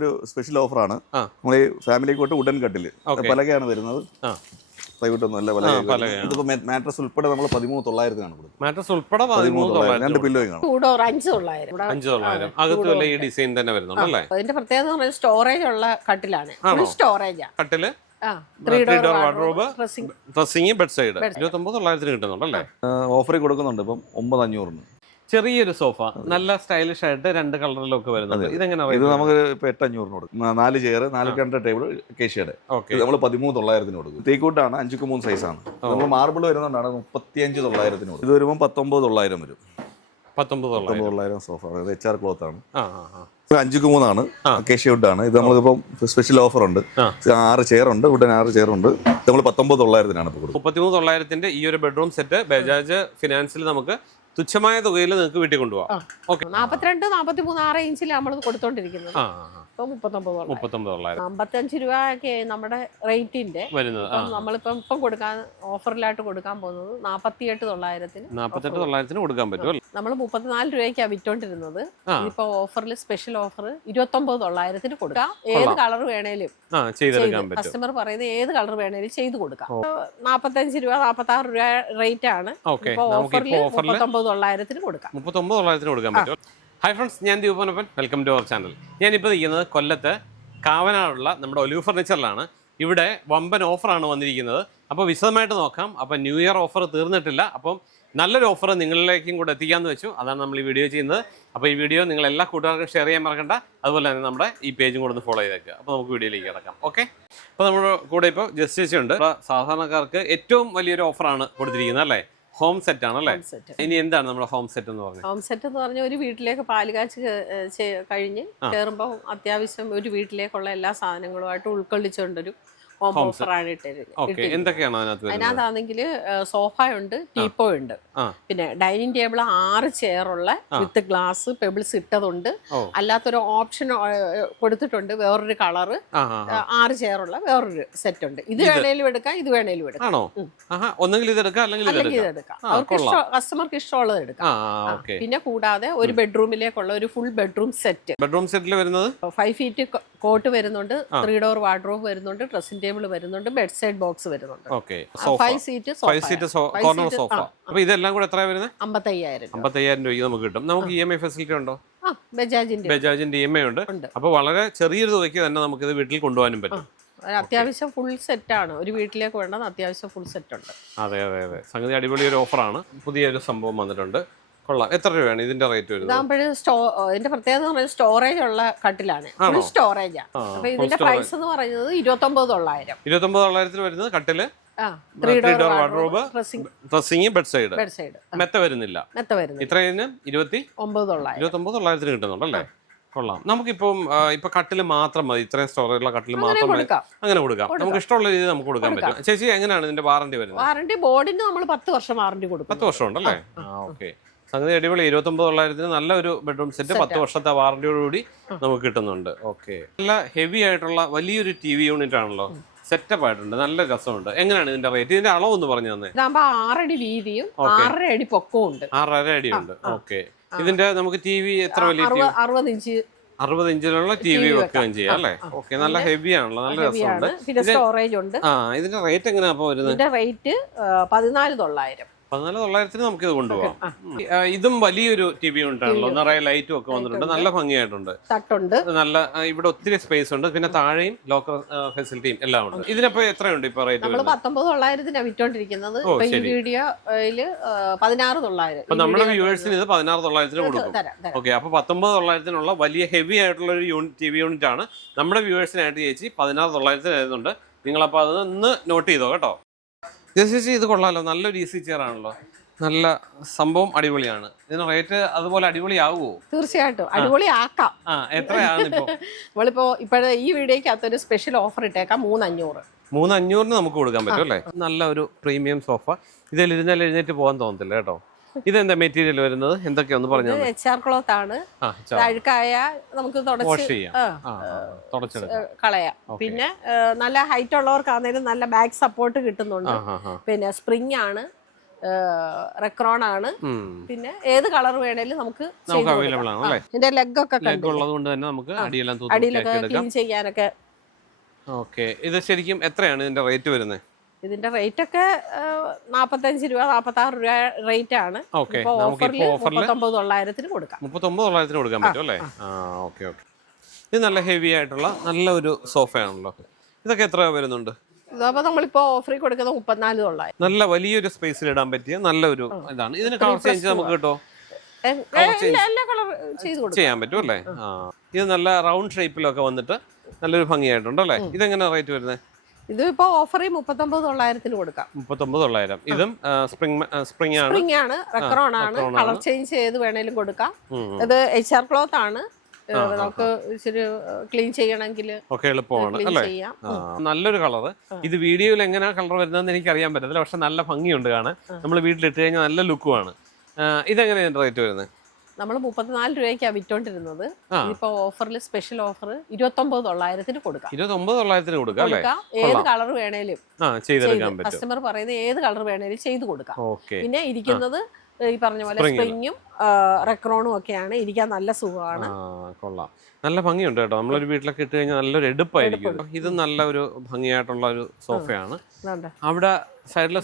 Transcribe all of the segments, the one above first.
ഒരു സ്പെഷ്യൽ ഓഫറാണ്. നമ്മൾ ഈ ഫാമിലി കോട്ട് ഉടൻ കട്ടിൽ. പലകയാണ് വരുന്നത്. പ്രൈവറ്റ് ഒന്നും അല്ല പലകയാണ്. പലക ഇതിപ്പോ മാട്രസ് ഉൾപ്പെടെ നമ്മൾ പതിമൂന്ന് തൊള്ളായിരത്തിനാണ് കൊടുക്കുന്നത്. മാട്രസ് ഉൾപ്പെടെ പതിമൂന്ന് പതിമൂന്ന് തൊള്ളായിരം. രണ്ട് പില്ലോയും കാണും അഞ്ച് തൊള്ളായിരം. അഞ്ച് തൊള്ളായിരം. ഈ ഡിസൈൻ തന്നെ വരുന്നുണ്ട് അല്ലേ? അതിന്റെ പ്രത്യേകത എന്ന് പറഞ്ഞാൽ സ്റ്റോറേജ് ഉള്ള കട്ടിലാണ്. കട്ടിൽ? Dressing bed side. തൊള്ളായിരത്തിന് കിട്ടുന്നുണ്ടല്ലേ ഓഫറിൽ കൊടുക്കുന്നുണ്ട്. ഇപ്പം ഒമ്പത് അഞ്ഞൂറിന്. ചെറിയൊരു സോഫ നല്ല സ്റ്റൈലിഷ് ആയിട്ട് രണ്ട് കളറിലൊക്കെ വരുന്നത്. ഇതെങ്ങനെ ഇത് നമുക്ക് ഇപ്പൊ എട്ടഞ്ഞൂറിന് കൊടുക്കും. നാല് ചെയർ നാല് കണ്ട ടേബിൾ കേഷ്യയുടെ ഇത് നമ്മൾ പതിമൂന്ന് തൊള്ളായിരത്തിന് കൊടുക്കും. തേക്കൂട്ടാണ് അഞ്ചുക്ക് മൂന്ന് സൈസാണ്. നമ്മൾ മാർബിൾ വരുന്നതുകൊണ്ടാണ് മുപ്പത്തിയഞ്ച് തൊള്ളായിരത്തിന് കൊടുക്കും. ഇത് വരുമ്പോൾ പത്തൊമ്പത് തൊള്ളായിരം വരും. പത്തൊമ്പത് തൊള്ളായിരം. സോഫ. എച്ച് ആർ ക്ലോത്ത് ആണ്. അഞ്ചുക്ക് മൂന്നാണ് ആ. വുഡ് ആണ് ഇത് നമ്മളിപ്പം സ്പെഷ്യൽ ഓഫർ ഉണ്ട്. ആറ് ചെയർ ഉണ്ട് വുഡൻ ആറ് ചെയർ ഉണ്ട് നമ്മൾ പത്തൊമ്പത് തൊള്ളായിരത്തിനാണ് ഇപ്പോൾ മുപ്പത്തിമൂന്ന് തൊള്ളായിരത്തിന്റെ ഈ ഒരു ബെഡ്റൂം സെറ്റ് ബജാജ് ഫിനാൻസിൽ നമുക്ക് തുച്ഛമായ തുകയിൽ നിങ്ങൾക്ക് വീട്ടിൽ കൊണ്ടുപോകാം ഓക്കെ. നാപ്പത്തിരണ്ട് നാപ്പത്തി മൂന്ന് ആ നമ്മൾ കൊടുത്തോണ്ടിരിക്കുന്നത്. ആ ആ, ആ. ഇപ്പൊ മുപ്പത്തൊമ്പത് തൊള്ളായിരം മുപ്പത്തൊമ്പത് തൊള്ളായിരം അമ്പത്തഞ്ച് രൂപയൊക്കെ നമ്മുടെ റേറ്റിന്റെ വരുന്നത്. ആ. ഇപ്പം നമ്മളിപ്പം ഇപ്പം കൊടുക്കാൻ ഓഫറിലായിട്ട് കൊടുക്കാൻ പോകുന്നത് നാപ്പത്തിയെട്ട് തൊള്ളായിരത്തിന് നാൽപ്പത്തെട്ട് തൊള്ളായിരത്തിന് കൊടുക്കാൻ പറ്റും അല്ലേ? നമ്മൾ മുപ്പത്തിനാല് രൂപയ്ക്കാണ് വിറ്റോണ്ടിരുന്നത്. ആ. ഇപ്പൊ ഓഫറിൽ സ്പെഷ്യൽ ഓഫർ ഇരുപത്തൊമ്പത് തൊള്ളായിരത്തിന് കൊടുക്കാം. ഏത് കളർ വേണേലും ആ ചെയ്തെടുക്കാൻ പറ്റും. കസ്റ്റമർ പറയുന്നത് ഏത് കളർ വേണേലും ചെയ്ത് കൊടുക്കാം. നാപ്പത്തഞ്ച് രൂപ നാപ്പത്തി ആറ് രൂപ റേറ്റ് ആണ്. ഓക്കെ. ഇപ്പൊ നമുക്ക് ഓഫറിൽ ഇപ്പോൾ ഓഫറിൽ മുപ്പത്തൊമ്പത് തൊള്ളായിരത്തിന് കൊടുക്കാം. മുപ്പത്തൊമ്പത് തൊള്ളായിരത്തിന് കൊടുക്കാൻ പറ്റും. ഹൈ ഫ്രണ്ട്സ് ഞാൻ ദീപനപ്പൻ വെൽക്കം ടു അവർ ചാനൽ ഞാനിപ്പോൾ നിൽക്കുന്നത് കൊല്ലത്ത് കാവനാടുള്ള നമ്മുടെ ഒലിവ് ഫർണിച്ചറിലാണ്. ഇവിടെ വമ്പൻ ഓഫറാണ് വന്നിരിക്കുന്നത്. അപ്പോൾ വിശദമായിട്ട് നോക്കാം. അപ്പോൾ ന്യൂ ഇയർ ഓഫർ തീർന്നിട്ടില്ല. അപ്പം നല്ലൊരു ഓഫർ നിങ്ങളിലേക്കും കൂടെ എത്തിക്കാമെന്ന് വെച്ചു. അതാണ് നമ്മൾ ഈ വീഡിയോ ചെയ്യുന്നത്. അപ്പോൾ ഈ വീഡിയോ നിങ്ങൾ എല്ലാ കൂട്ടുകാർക്കും ഷെയർ ചെയ്യാൻ മറക്കണ്ട. അതുപോലെ തന്നെ നമ്മുടെ ഈ പേജും കൂടെ ഒന്ന് ഫോളോ ചെയ്തേക്കുക. അപ്പോൾ നമുക്ക് വീഡിയോയിലേക്ക് കിടക്കാം. ഓക്കെ അപ്പോൾ നമ്മുടെ കൂടെ ഇപ്പോൾ ജസ്റ്റ് ചേച്ചിയുണ്ട്. ഇപ്പോൾ സാധാരണക്കാർക്ക് ഏറ്റവും വലിയൊരു ഓഫറാണ് കൊടുത്തിരിക്കുന്നത് അല്ലേ? ഹോം സെറ്റ് ആണല്ലേ ഇനി എന്താണ് നമ്മുടെ ഹോം സെറ്റ് എന്ന് പറഞ്ഞത്? ഹോം സെറ്റ് എന്ന് പറഞ്ഞാൽ ഒരു വീട്ടിലേക്ക് പാൽ കാച്ച് കഴിഞ്ഞ് കയറുമ്പോൾ അത്യാവശ്യം ഒരു വീട്ടിലേക്കുള്ള എല്ലാ സാധനങ്ങളുമായിട്ട് ഉൾക്കൊള്ളിച്ചുകൊണ്ടൊരു set. ഇട്ടിരുന്നത് എന്തൊക്കെയാണ് അതിനകത്താണെങ്കിൽ സോഫ ഉണ്ട് ടീപ്പോ ഉണ്ട്. പിന്നെ ഡൈനിങ് ടേബിൾ ആറ് ചെയറുള്ള വിത്ത് ഗ്ലാസ് പെബിൾസ് ഇട്ടതുണ്ട്. അല്ലാത്തൊരു ഓപ്ഷൻ കൊടുത്തിട്ടുണ്ട് വേറൊരു കളറ്. ആറ് ചെയറുള്ള വേറൊരു സെറ്റ് ഉണ്ട്. ഇത് വേണേലും എടുക്കാം ഇത് വേണേലും എടുക്കാം. ഒന്നെങ്കിൽ ഇത് എടുക്കാം അല്ലെങ്കിൽ ഇത് എടുക്കാം. അവർക്ക് ഇഷ്ടം കസ്റ്റമർക്ക് ഇഷ്ടമുള്ളത് എടുക്കാം. പിന്നെ കൂടാതെ ഒരു ബെഡ്റൂമിലേക്കുള്ള ഒരു ഫുൾ ബെഡ്റൂം സെറ്റ് ബെഡ്റൂം സെറ്റിൽ വരുന്നത്? ഫൈവ് ഫീറ്റ് കോട്ട് വരുന്നുണ്ട് ത്രീ ഡോർ വാർഡ്രോബ് വരുന്നുണ്ട് ഡ്രസ്സിംഗ് ടേബിൾ വരുന്നുണ്ട് ബെഡ് സൈഡ് ബോക്സ് വരുന്നുണ്ട്. Five seat five seat corner sofa അപ്പൊ ഇതെല്ലാം കൂടെ എത്രയാണ് വരുന്നത്? അമ്പത്തയ്യായിരം അമ്പത്തയ്യായിരം രൂപയ്ക്ക് നമുക്ക് കിട്ടും. നമുക്ക് ഇ എം ഐ ഫെസിലിറ്റി ഉണ്ടോ? ബജാജിന്റെ ബജാജിന്റെ ഇ എം ഐ ഉണ്ട്. അപ്പൊ വളരെ ചെറിയൊരു തുകയ്ക്ക് തന്നെ നമുക്ക് ഇത് വീട്ടിൽ കൊണ്ടുപോകാനും പറ്റും. അത്യാവശ്യം ഫുൾ സെറ്റ് ആണ്. ഒരു വീട്ടിലേക്ക് വേണ്ടത് അത്യാവശ്യം ഫുൾ സെറ്റ് ഉണ്ട്. അതെ അതെ അതെ. സംഗതി അടിപൊളി ഒരു ഓഫറാണ് പുതിയൊരു സംഭവം വന്നിട്ടുണ്ട്. കൊള്ളാം. എത്ര രൂപയാണ് ഇതിന്റെ റേറ്റ് വരുന്നത്? സ്റ്റോ ഇതിന്റെ പ്രത്യേകത എന്ന് പറഞ്ഞാൽ സ്റ്റോറേജ് ഉള്ള കട്ടിലാണ്. ഫുൾ? സ്റ്റോറേജാ അപ്പൊ ഇതിന്റെ പ്രൈസ് എന്ന് പറയുന്നത് ഇരുപത്തൊമ്പത് തൊള്ളായിരം. ഇരുപത്തൊമ്പത് തൊള്ളായിരത്തിന് വരുന്നത് കട്ടിൽ? Three door wardrobe dressing bed side bed side മെത്ത വരുന്നില്ല. മെത്ത വരുന്നില്ല. ഇത്രയും ഇരുപത്തി? ഒമ്പത് തൊള്ളായിരം. ഇരുപത്തൊമ്പത് തൊള്ളായിരത്തിന് കിട്ടുന്നുണ്ടല്ലേ കൊള്ളാം. നമുക്കിപ്പം ഇപ്പൊ കട്ടിൽ മാത്രം മതി. ഇത്രയും സ്റ്റോറേജുള്ള കട്ടിൽ മാത്രം മതി. അങ്ങനെ കൊടുക്കാം. നമുക്ക് ഇഷ്ടമുള്ള രീതി നമുക്ക് കൊടുക്കാൻ പറ്റും. ചേച്ചി എങ്ങനെയാണ് ഇതിന്റെ വാറണ്ടി വരുന്നത്? വാറണ്ടി ബോർഡിന് നമ്മൾ പത്ത് വർഷം വാറണ്ടി കൊടുക്കും പത്ത് വർഷം ഉണ്ടല്ലേ ഓക്കെ. സംഗതി അടിപൊളി. ഇരുപത്തൊമ്പത് തൊള്ളായിരത്തിന് നല്ല ഒരു ബെഡ്റൂം സെറ്റ് പത്ത് വർഷത്തെ വാറന്റിയോടുകൂടി നമുക്ക് കിട്ടുന്നുണ്ട്. ഓക്കെ നല്ല ഹെവി ആയിട്ടുള്ള വലിയൊരു ടി വി യൂണിറ്റ് ആണല്ലോ. സെറ്റപ്പ് ആയിട്ടുണ്ട്. നല്ല രസമുണ്ട്. എങ്ങനെയാണ് ഇതിന്റെ റേറ്റ് ഇതിന്റെ അളവ് ഒന്ന് പറഞ്ഞു തന്നെ. ആറടി വീതിയും. ആറര അടി പൊക്കവും ഉണ്ട്. ആറര ഉണ്ട് ഓക്കെ ഇതിന്റെ നമുക്ക് ടി വി എത്ര വലിയ അറുപത് ഇഞ്ച്. അറുപത് ഇഞ്ചിലുള്ള ടി വി വെക്കുകയും ചെയ്യാം അല്ലേ? ഓക്കെ നല്ല ഹെവി ആണല്ലോ. നല്ല രസമുണ്ട്. പിന്നെ സ്റ്റോറേജ് ഉണ്ട്. ആ ഇതിന്റെ റേറ്റ് എങ്ങനെയാ അപ്പൊ വരുന്നത്? റേറ്റ് പതിനാല് തൊള്ളായിരം. പതിനാല് തൊള്ളായിരത്തിന് നമുക്ക് ഇത് കൊണ്ടുപോകാം. ഇതും വലിയൊരു ടി വി ഉണ്ടാണല്ലോ നിറയെ ലൈറ്റും ഒക്കെ വന്നിട്ടുണ്ട്. നല്ല ഭംഗിയായിട്ടുണ്ട്. തട്ടുണ്ട്. നല്ല ഇവിടെ ഒത്തിരി സ്പേസ് ഉണ്ട്. പിന്നെ താഴെയും ലോക്കർ ഫെസിലിറ്റിയും എല്ലാം ഉണ്ട്. ഇതിനപ്പോ എത്രയുണ്ട് ഇപ്പൊ റേറ്റ് പത്തൊമ്പത് തൊള്ളായിരത്തിനാണ് വിറ്റോണ്ടിരിക്കുന്നത്. ഈ ശരി. വീഡിയോയിൽ പതിനാറ് തൊള്ളായിരം. അപ്പൊ നമ്മുടെ വ്യൂവേഴ്സിന് ഇത് പതിനാറ് തൊള്ളായിരത്തിന് കൊടുക്കും. ഓക്കെ അപ്പൊ പത്തൊമ്പത് തൊള്ളായിരത്തിനുള്ള വലിയ ഹെവി ആയിട്ടുള്ള ഒരു യൂണിറ്റ് ടി വി യൂണിറ്റ് ആണ്. നമ്മുടെ വ്യൂവേഴ്സിനായിട്ട് ചേച്ചി പതിനാറ് തൊള്ളായിരത്തിന് നിങ്ങളപ്പോ നിങ്ങളപ്പോൾ ഒന്ന് നോട്ട് ചെയ്തോ കേട്ടോ? ചേച്ചി ഇത് കൊള്ളാലോ. നല്ലൊരു ഈസി ചെയർ ആണല്ലോ. നല്ല സംഭവം അടിപൊളിയാണ്. ഇതിന് റേറ്റ് അതുപോലെ അടിപൊളിയാവുമോ തീർച്ചയായിട്ടും. അടിപൊളി ആക്കാം ആ എത്രയാണ് ഇപ്പോൾ നമ്മളിപ്പോ ഇപ്പോഴത്തെ ഈ വീഡിയോക്കകത്ത് ഒരു സ്പെഷ്യൽ ഓഫർ ഇട്ടേക്കാം. മൂന്നഞ്ഞൂറ്. മൂന്നഞ്ഞൂറിന് മൂന്ന് നമുക്ക് കൊടുക്കാൻ പറ്റും അല്ലേ? നല്ല ഒരു പ്രീമിയം സോഫ ഇതിൽ ഇരുന്നാൽ എഴുന്നേറ്റ് പോകാൻ തോന്നത്തില്ല കേട്ടോ. ഇതെന്താ മെറ്റീരിയൽ വരുന്നത്? എന്തൊക്കെയാ ഒന്ന് പറഞ്ഞു ഇത് എച്ച് ആർ ക്ലോത്ത് ആണ്. അഴുക്കായ നമുക്ക് തുടച്ച് കളയാം. പിന്നെ നല്ല ഹൈറ്റ് ഉള്ളവർക്കാണെങ്കിലും നല്ല ബാക്ക് സപ്പോർട്ട് കിട്ടുന്നുണ്ട്. പിന്നെ സ്പ്രിംഗ് ആണ്. റെക്രോൺ ആണ്. പിന്നെ ഏത് കളർ വേണേലും നമുക്ക് നമുക്ക് അവൈലബിൾ ആണ് അല്ലേ? ഇതിന്റെ ലെഗ് ഒക്കെ ലെഗ് കണ്ടു ഉള്ളത് കൊണ്ട് തന്നെ നമുക്ക് അടിയെല്ലാം അടിയിലൊക്കെ ക്ലീൻ ചെയ്യാനൊക്കെ. ഓക്കെ ഇത് ശരിക്കും എത്രയാണ് ഇതിന്റെ റേറ്റ് വരുന്നത്? ഇതിന്റെ റേറ്റ് ഒക്കെ നാപ്പത്തഞ്ച് രൂപ നാപ്പത്തി ആറ് രൂപ റേറ്റ് ആണ്. ഓഫറിൽ മുപ്പത്തൊമ്പത് തൊള്ളായിരത്തിന് കൊടുക്കാം. മുപ്പത്തൊമ്പത് തൊള്ളായിരത്തിന് കൊടുക്കാൻ പറ്റും അല്ലേ? ആ ഓക്കെ ഓക്കെ ഇത് നല്ല ഹെവി ആയിട്ടുള്ള നല്ല ഒരു സോഫയാണല്ലോ ഇതൊക്കെ എത്ര വരുന്നുണ്ട്? നമ്മളിപ്പോ ഓഫറിൽ കൊടുക്കുന്നത് മുപ്പത്തിനാല് തൊള്ളായിരം. നല്ല വലിയൊരു സ്പേസിൽ ഇടാൻ പറ്റിയ നല്ലൊരു ഇതാണ്. ഇതിന് കളർ ചേഞ്ച് നമുക്ക് കിട്ടോ? ചെയ്യാൻ പറ്റും അല്ലേ? ഇത് നല്ല റൗണ്ട് ഷേപ്പിലൊക്കെ വന്നിട്ട് നല്ലൊരു ഭംഗിയായിട്ടുണ്ട് അല്ലേ? ഇതെങ്ങനെ റേറ്റ് വരുന്നത് ഇത് ഓഫർ ഓഫറിൽ മുപ്പത്തൊമ്പത് തൊള്ളായിരത്തിന് കൊടുക്കാം. മുപ്പത്തൊമ്പത് തൊള്ളായിരം. ഇതും സ്പ്രിംഗ് സ്പ്രിംഗ് ആണ്. സ്പ്രിംഗ് ആണ്. റെക്രോൺ ആണ്. കളർ ചേഞ്ച് ചെയ്ത് വേണേലും കൊടുക്കാം. ഇത് എച്ച് ആർ ക്ലോത്ത് ആണ്. നമുക്ക് ഇച്ചിരി ക്ലീൻ ചെയ്യണമെങ്കിൽ ഒക്കെ എളുപ്പമാണ് അല്ലേ? നല്ലൊരു കളർ ഇത് വീഡിയോയിൽ എങ്ങനെയാ കളർ വരുന്നതെന്ന് എനിക്ക് അറിയാൻ പറ്റത്തില്ല പക്ഷെ നല്ല ഭംഗിയുണ്ട് കാണാൻ. നമ്മൾ വീട്ടിലിട്ട് കഴിഞ്ഞാൽ നല്ല ലുക്കുമാണ് ഇതെങ്ങനെയാണ് റേറ്റ് വരുന്നത്? നമ്മൾ മുപ്പത്തിനാല് രൂപയ്ക്കാണ് വിറ്റോണ്ടിരുന്നത്. ഇപ്പൊ ഓഫറിൽ സ്പെഷ്യൽ ഓഫർ ഇരുപത്തൊമ്പത് തൊള്ളായിരത്തിന് കൊടുക്കാം. ഇരുപത്തൊമ്പത് തൊള്ളായിരത്തിന് കൊടുക്കാം ഏത് കളർ വേണേലും കസ്റ്റമർ പറയുന്നത് ഏത് കളർ വേണേലും ചെയ്ത് കൊടുക്കാം. പിന്നെ ഇരിക്കുന്നത് ഈ പറഞ്ഞ പോലെ. സ്പ്രിങ്ങും റെക്രോണും ഒക്കെയാണ്. ഇരിക്കാൻ നല്ല സുഖമാണ്. കൊള്ളാം. നല്ല ഭംഗിയുണ്ട് കേട്ടോ. നമ്മളൊരു വീട്ടിലൊക്കെ ഇട്ട് കഴിഞ്ഞാൽ നല്ലൊരു എടുപ്പായിരിക്കും ഇത് നല്ല ഒരു ഭംഗിയായിട്ടുള്ള ഒരു സോഫയാണ്. അവിടെ സൈഡിൽ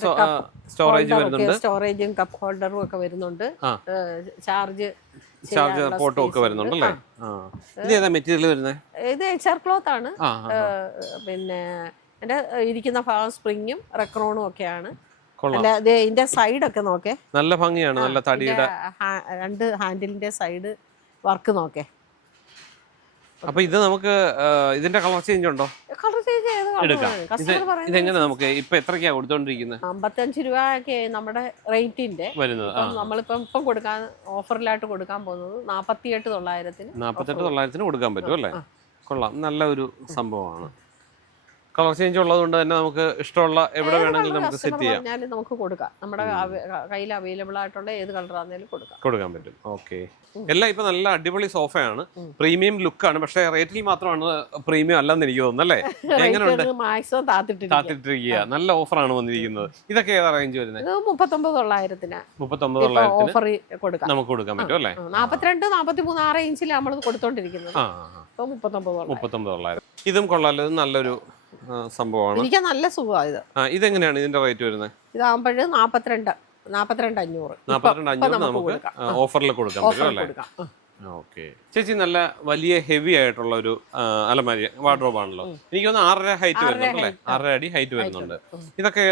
സ്റ്റോറേജ് വരുന്നുണ്ട്. സ്റ്റോറേജും കപ്പ് ഹോൾഡറും ഒക്കെ വരുന്നുണ്ട്. ചാർജ് ചാർജ് പോട്ടോ ഒക്കെ വരുന്നുണ്ട് അല്ലേ? ഇത് ഏതാ മെറ്റീരിയൽ വരുന്നത് ഇത് എച്ച് ആർ ക്ലോത്ത് ആണ് പിന്നെ എന്റെ ഇരിക്കുന്ന ഭാഗം സ്പ്രിങ്ങും റെക്രോണും ഒക്കെയാണ്. അല്ല ഇത് ഇതിന്റെ സൈഡൊക്കെ നോക്കേ. നല്ല ഭംഗിയാണ് നല്ല തടിയുടെ. രണ്ട് ഹാൻഡിലിന്റെ സൈഡ് വർക്ക് നോക്കേ. അപ്പൊ ഇത് നമുക്ക് ഇതിന്റെ കളർ ചേഞ്ച് ഉണ്ടോ? കളർ ചേഞ്ച് എടുക്കാം. ഇതെങ്ങനെ നമുക്ക് ഇപ്പൊ എത്രക്കാ കൊടുത്തോണ്ടിരിക്കുന്നത് അമ്പത്തഞ്ച് രൂപ ഒക്കെ നമ്മുടെ റേറ്റിന്റെ. വരുന്നത്. നമ്മളിപ്പം ഇപ്പം കൊടുക്കാൻ ഓഫറിലായിട്ട് കൊടുക്കാൻ പോകുന്നത് നാപ്പത്തിയെട്ട് തൊള്ളായിരത്തിന്. നാൽപ്പത്തെട്ട് തൊള്ളായിരത്തിന് കൊടുക്കാൻ പറ്റും അല്ലേ? കൊള്ളാം. നല്ല ഒരു സംഭവമാണ്. കളർ ചേഞ്ച് ഉള്ളതുകൊണ്ട് തന്നെ നമുക്ക് ഇഷ്ടമുള്ള എവിടെ വേണമെങ്കിലും നമുക്ക് സെറ്റ് ചെയ്യാം. നമുക്ക് കൊടുക്കാം. നമ്മുടെ കയ്യിൽ അവൈലബിൾ ആയിട്ടുള്ള ഏത് കളറാണെങ്കിലും കൊടുക്കാം. കൊടുക്കാൻ പറ്റും. ഓക്കെ. എല്ലാം ഇപ്പൊ നല്ല അടിപൊളി സോഫയാണ്. പ്രീമിയം ലുക്കാണ്. പക്ഷെ റേറ്റിൽ മാത്രമാണ് പ്രീമിയം അല്ലെന്ന് എനിക്ക് തോന്നുന്നു അല്ലേ? എങ്ങനെയുണ്ട്? മാക്സിമം താത്തിട്ടിരിക്കും. കാത്തിട്ടിരിക്കുക നല്ല ഓഫറാണ് വന്നിരിക്കുന്നത്. ഇതൊക്കെ ഏതാ റേഞ്ച് വരുന്നത്? മുപ്പത്തൊമ്പത് തൊള്ളായിരത്തിന് മുപ്പത്തൊമ്പത് തൊള്ളായിരത്തിന് ഓഫറിൽ കൊടുക്കാം. നമുക്ക് കൊടുക്കാൻ പറ്റും അല്ലേ? നാപ്പത്തിരണ്ട് നാപ്പത്തി മൂന്ന് ആ റേഞ്ചിൽ നമ്മൾ കൊടുത്തോണ്ടിരിക്കുന്നത് മുപ്പത്തൊമ്പത് തൊള്ളായിരം. ഇതും കൊള്ളാലോ. നല്ലൊരു സംഭവമാണ്. എനിക്ക് നല്ല സുഖമാണ് ഇത്. ഇതെങ്ങനെയാണ് ഇതിന്റെ റേറ്റ് വരുന്നത്? ഇതാകുമ്പോഴ് നാപ്പത്തിരണ്ട് നാപ്പത്തിരണ്ട് അഞ്ഞൂറ്. നാപ്പത്തിരണ്ട് അഞ്ഞൂറ് നമുക്ക് ഓഫറിൽ കൊടുക്കാം. അല്ലേ? ഓക്കേ. ചേച്ചി നല്ല വലിയ ഹെവി ആയിട്ടുള്ള ഒരു അലമാരി വാർഡ്രോബ് ആണല്ലോ. എനിക്ക് തോന്നുന്നു ആറര ഹൈറ്റ് വരുന്നുണ്ട് അല്ലേ. ആറര അടി ഹൈറ്റ് വരുന്നുണ്ട്. ഇതൊക്കെ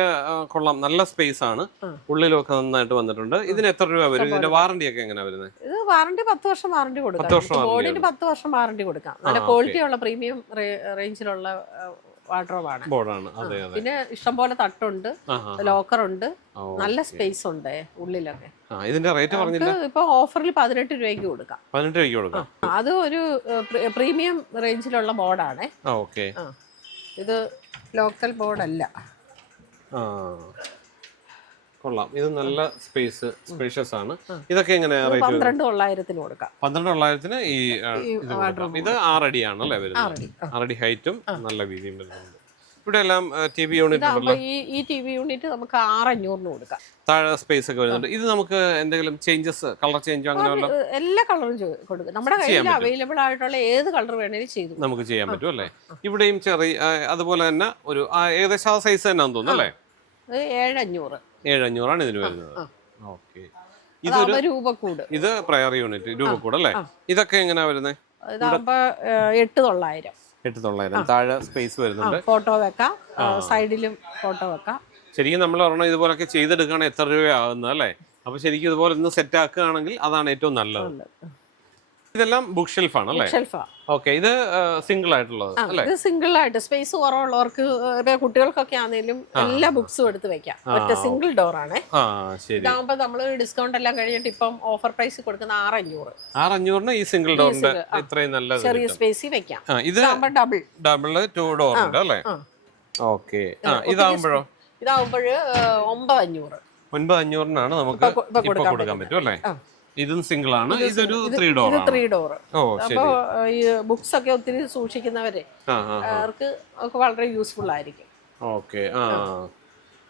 കൊള്ളാം. നല്ല സ്പേസ് ആണ്. ഉള്ളിലൊക്കെ നന്നായിട്ട് വന്നിട്ടുണ്ട്. ഇതിന് എത്ര രൂപ വരും? ഇതിന്റെ വാറണ്ടി ഒക്കെ എങ്ങനെ വരുന്നത് ഇത് വാറണ്ടി പത്ത് വർഷം വാറണ്ടി കൊടുക്കാം. പത്ത് വർഷം വാറണ്ടി കൊടുക്കാം. നല്ല ക്വാളിറ്റി ഉള്ള പ്രീമിയം റേഞ്ചിലുള്ള വാട്ടർവാണ് ബോർഡാണ്. അതെ അതെ. പിന്നെ ഇഷ്ടംപോലെ തട്ടുണ്ട്. ഉണ്ട് നല്ല സ്പേസ് ഉണ്ട് ഉള്ളിലൊക്കെ. ഇതിന്റെ റേറ്റ് പറഞ്ഞില്ല? ഇപ്പൊ ഓഫറിൽ പതിനെട്ട് രൂപയ്ക്ക് കൊടുക്കാം. പതിനെട്ട് രൂപയ്ക്ക് കൊടുക്കാം. അത് ഒരു പ്രീമിയം റേഞ്ചിലുള്ള ബോർഡാണ്. ഓക്കെ. ഇത് ലോക്കൽ ബോർഡല്ല. കൊള്ളാം. ഇത് നല്ല സ്പേസ് സ്പേഷ്യസ് ആണ്. ഇതൊക്കെ എങ്ങനെ പന്ത്രണ്ട് തൊള്ളായിരത്തിന് കൊടുക്കാം. പന്ത്രണ്ട് തൊള്ളായിരത്തിന് ഈ ഇത് ആറടി ആണ് അല്ലേ വരുന്നത്? ആറടി ഹൈറ്റും നല്ല വീതിയും വരുന്നുണ്ട്. ഇവിടെ എല്ലാം ടി വി യൂണിറ്റ് ഈ ടി വി യൂണിറ്റ് നമുക്ക് ആറ് അഞ്ഞൂറിന് കൊടുക്കാം. താഴെ സ്പേസ് ഒക്കെ വരുന്നുണ്ട്. ഇത് നമുക്ക് എന്തെങ്കിലും ചേഞ്ചസ് കളർ ചേഞ്ചോ അങ്ങനെ എല്ലാ കളറും കൊടുക്കും. നമ്മുടെ കയ്യിൽ അവൈലബിൾ ആയിട്ടുള്ള ഏത് കളർ വേണേലും ചെയ്തു നമുക്ക് ചെയ്യാൻ പറ്റും അല്ലേ? ഇവിടെയും ചെറിയ അതുപോലെ തന്നെ ഒരു ഏകദേശം ആ സൈസ് തന്നെ തോന്നുന്നു അല്ലേ? ഏഴഞ്ഞൂറ്. ഏഴ് അഞ്ഞൂറ് ഏഴ് അഞ്ഞൂറാണ് ഇതിന് വരുന്നത്. ഓക്കെ. ഇതൊരു രൂപ കൂട് ഇത് പ്രയർ യൂണിറ്റ് രൂപ കൂടെ അല്ലേ ഇതൊക്കെ എങ്ങനെയാ വരുന്നത് എട്ട് തൊള്ളായിരം. എട്ട് തൊള്ളായിരം. താഴെ സ്പേസ് വരുന്നുണ്ട്. ഫോട്ടോ വെക്കാം. സൈഡിലും ഫോട്ടോ വെക്കാം. ശരിക്കും നമ്മൾ ഒരെണ്ണം ഇതുപോലൊക്കെ ചെയ്തെടുക്കുകയാണെങ്കിൽ എത്ര രൂപയാകുന്നത് അല്ലേ? അപ്പൊ ശരിക്കും ഇതുപോലെ ഒന്ന് സെറ്റ് ആക്കുകയാണെങ്കിൽ അതാണ് ഏറ്റവും നല്ലത്. ഇതെല്ലാം ബുക്ക് ഷെൽഫാണ് അല്ലേ? ഷെൽഫാ ഓക്കെ ഇത് സിംഗിൾ ആയിട്ടുള്ളത് അല്ലേ? ഇത് സിംഗിൾ ആയിട്ട് സ്പേസ് കുറവുള്ളവർക്ക് കുട്ടികൾക്കൊക്കെ ആണെങ്കിലും എല്ലാ ബുക്സും എടുത്ത് വെക്കാം. ഒറ്റ സിംഗിൾ ഡോർ ആണ്. ആ ശരി. ഇതാകുമ്പോ നമ്മൾ ഡിസ്കൗണ്ട് എല്ലാം കഴിഞ്ഞിട്ട് ഇപ്പം ഓഫർ പ്രൈസ് കൊടുക്കുന്ന ആറഞ്ഞൂറ്. ആറഞ്ഞൂറിന് ഈ സിംഗിൾ ഡോറിന്റെ. ഇത്രയും നല്ല ചെറിയ സ്പേസ് സ്പേസിൽ വെക്കാം. ഇത് ഡബിൾ ഡബിൾ ടു ഡോർ ഉണ്ട് അല്ലേ. ഓക്കെ ഇതാകുമ്പോഴോ ഇതാകുമ്പോഴ് ഒമ്പത് അഞ്ഞൂറ്. ഒൻപത് അഞ്ഞൂറിനാണ് നമുക്ക് ഇപ്പൊ കൊടുക്കാൻ പറ്റും. അല്ലേ. ഇതും സിംഗിൾ ആണ്. ഇതൊരു ഇത് ത്രീ ഡോർ ത്രീ ഡോർ ഓ ശരി. അപ്പോൾ ഈ ബുക്സ് ഒക്കെ ഒത്തിരി സൂക്ഷിക്കുന്നവരെ അവർക്ക് ഒക്കെ വളരെ യൂസ്ഫുൾ ആയിരിക്കും. ഓക്കെ ആ.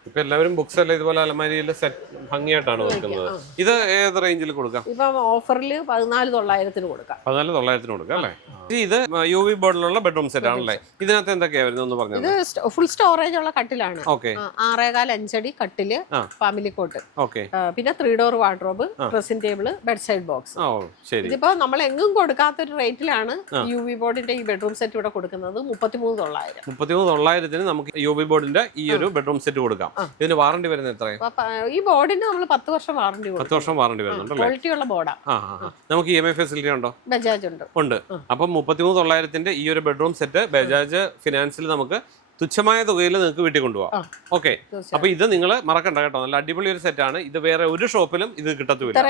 ഇപ്പൊ എല്ലാവരും ബുക്സ് അല്ല ഇതുപോലെ അലമാരിയിൽ സെറ്റ് ഭംഗിയായിട്ടാണ് വെക്കുന്നത്. ഇത് ഏത് റേഞ്ചിൽ കൊടുക്കാം? ഇപ്പൊ ഓഫറിൽ പതിനാല് തൊള്ളായിരത്തിന് കൊടുക്കാം. പതിനാല് തൊള്ളായിരത്തിന് കൊടുക്കാം അല്ലേ? ഇത് യു വി ബോർഡിലുള്ള ബെഡ്റൂം സെറ്റ് ആണല്ലേ? ഇതിനകത്ത് എന്തൊക്കെയാ വരുന്നത് പറഞ്ഞു ഇത് ഫുൾ സ്റ്റോറേജ് ഉള്ള കട്ടിലാണ്. ഓക്കെ ആറേകാൽ അഞ്ചടി കട്ടിൽ ഫാമിലി കോട്ട് ഓക്കെ പിന്നെ three door wardrobe dressing table bed side box ഓ ശരി. ഇതിപ്പോ നമ്മൾ എങ്ങും കൊടുക്കാത്ത ഒരു റേറ്റിലാണ് യു വി ബോർഡിന്റെ ഈ ബെഡ്റൂം സെറ്റ് ഇവിടെ കൊടുക്കുന്നത്. മുപ്പത്തിമൂന്ന് തൊള്ളായിരം. മുപ്പത്തിമൂന്ന് തൊള്ളായിരത്തിന് നമുക്ക് യു വി ബോർഡിന്റെ ഈ ഒരു ബെഡ്റൂം സെറ്റ് കൊടുക്കാം. ഇതിന് വാറണ്ടി വരുന്നത് എത്രയാണ് ഈ ബോർഡിന് നമ്മൾ പത്ത് വർഷം വാറണ്ടി പത്ത് വർഷം വാറണ്ടി വരുന്നുണ്ട് ക്വാളിറ്റി ഉള്ള ബോർഡാ. ആ ആ, ആ. നമുക്ക് ഇ എം ഐ ഫെസിലിറ്റി ഉണ്ടോ? ബജാജ് ഉണ്ട്. ഉണ്ട്. അപ്പം മുപ്പത്തിമൂന്ന് തൊള്ളായിരത്തിന്റെ ഈ ഒരു ബെഡ്റൂം സെറ്റ് ബജാജ് ഫിനാൻസിൽ നമുക്ക് തുച്ഛമായ തുകയിൽ നിങ്ങൾക്ക് വീട്ടിൽ കൊണ്ടുപോകാം ഓക്കെ. അപ്പൊ ഇത് നിങ്ങൾ മറക്കണ്ട കേട്ടോ. നല്ല അടിപൊളി ഒരു സെറ്റ് ആണ്. ഇത് വേറെ ഒരു ഷോപ്പിലും ഇത് കിട്ടത്തില്ല.